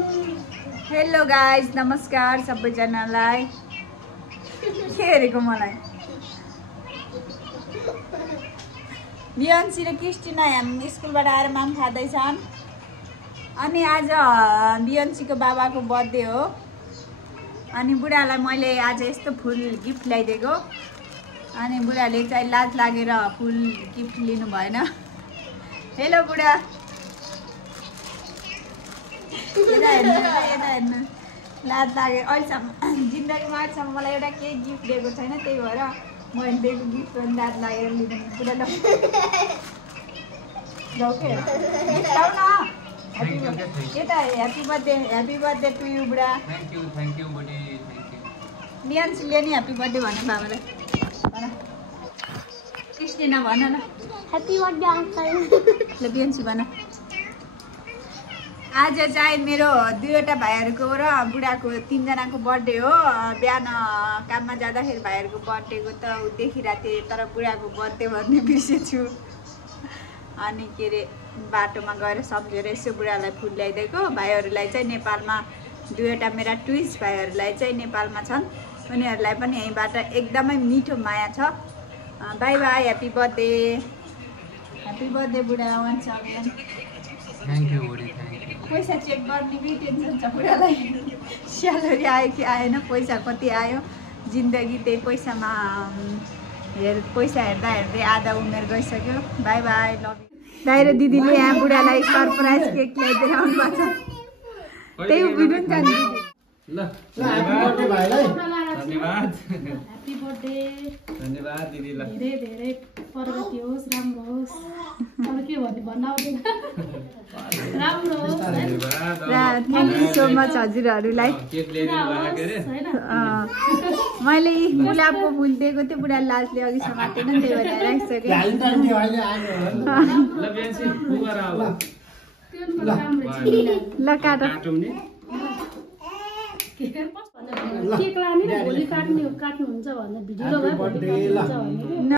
Hello guys, नमस्कार सबैजनालाई। के हेरेको मलाई बियन्सी र क्रिस्टिना हामी स्कुलबाट आएर माम खाँदैछन्। अनि आज बियन्सीको बाबाको बर्थडे हो। अनि बुढालाई मैले आज यस्तो फुल गिफ्ट ल्याइदिएको। अनि बुढाले चाहिँ लाज लागेर फुल गिफ्ट लिनु भएन। हेलो बुढा, यता हेर्नु लाज लाग्यो। अहिलेसम्म जिन्दगीमा अहिलेसम्म मलाई एउटा केही गिफ्ट दिएको छैन, त्यही भएर मैले दिएको गिफ्ट पनि लाज लागेर लिँदैन। बुढा ल यता ह्याप्पी बर्थडे टु यु बुढा। थ्याङ्क यू बुढी, थ्याङ्क यू। बियन्सीले नि ह्याप्पी बर्थडे भन्नु बाबालाई। भन क्रिस्टिना भन न ह्याप्पी बर्थडे अङ्कल। ल बियन्सी भन। आज चाहिँ मेरो दुईवटा भाइहरूको र बुढाको तीनजनाको बर्थडे हो। बिहान काममा जाँदाखेरि भाइहरूको बर्थडेको त देखिरहेको थिएँ, तर बुढाको बर्थडे भन्ने बिर्सेछु। अनि के अरे बाटोमा गएर सम्झेर यसो बुढालाई फुल ल्याइदिएको। भाइहरूलाई चाहिँ नेपालमा दुईवटा मेरा ट्विन्स भाइहरूलाई चाहिँ नेपालमा छन्, उनीहरूलाई पनि यहीँबाट एकदमै मिठो माया छ। बाई बाई, ह्याप्पी बर्थडे बुढा वान्स अगेन। थ्याङ्क यू बुढी, थ्याङ्क यू। पैसा चेक गर्ने पनि टेन्सन छ बुढालाई। स्यालेरी आयो कि आएन, पैसा कति आयो, जिन्दगी त्यही पैसामा पैसा हेर्दा हेर्दै आधा उमेर गइसक्यो। By by, love you. दाइ र दिदीले यहाँ बुढालाई सरप्राइज केक ल्याइदिएर आउनुभएको छ। त्यही उभिनु नि त दिदी। ल ह्याप्पी बर्थडे भाइलाई। धन्यवाद, ह्याप्पी बर्थडे। धन्यवाद दिदीलाई। धेरै धेरै प्रगति होस्, राम्रो होस्। अरू के भन्न आउँदैन, राम्रो होस् होइन। धन्यवाद। थ्याङ्क यू सो मच हजुरहरूलाई। केक ल्याइदिनु भयो के अरे? मैले गुलाबको फुल दिएको थिएँ, बुढा लाजले अघि समातेन, त्यही भएर राखिसकेँ। भ्यालेन्टाइन डे अहिले आयो ल बेन्सी पुगर अब। ल काट। काटौँ नि। केक लाने र भोलि काट्नुहुन्छ भनेर भिडियो लगायो, भोलि काट्नुहुन्छ भने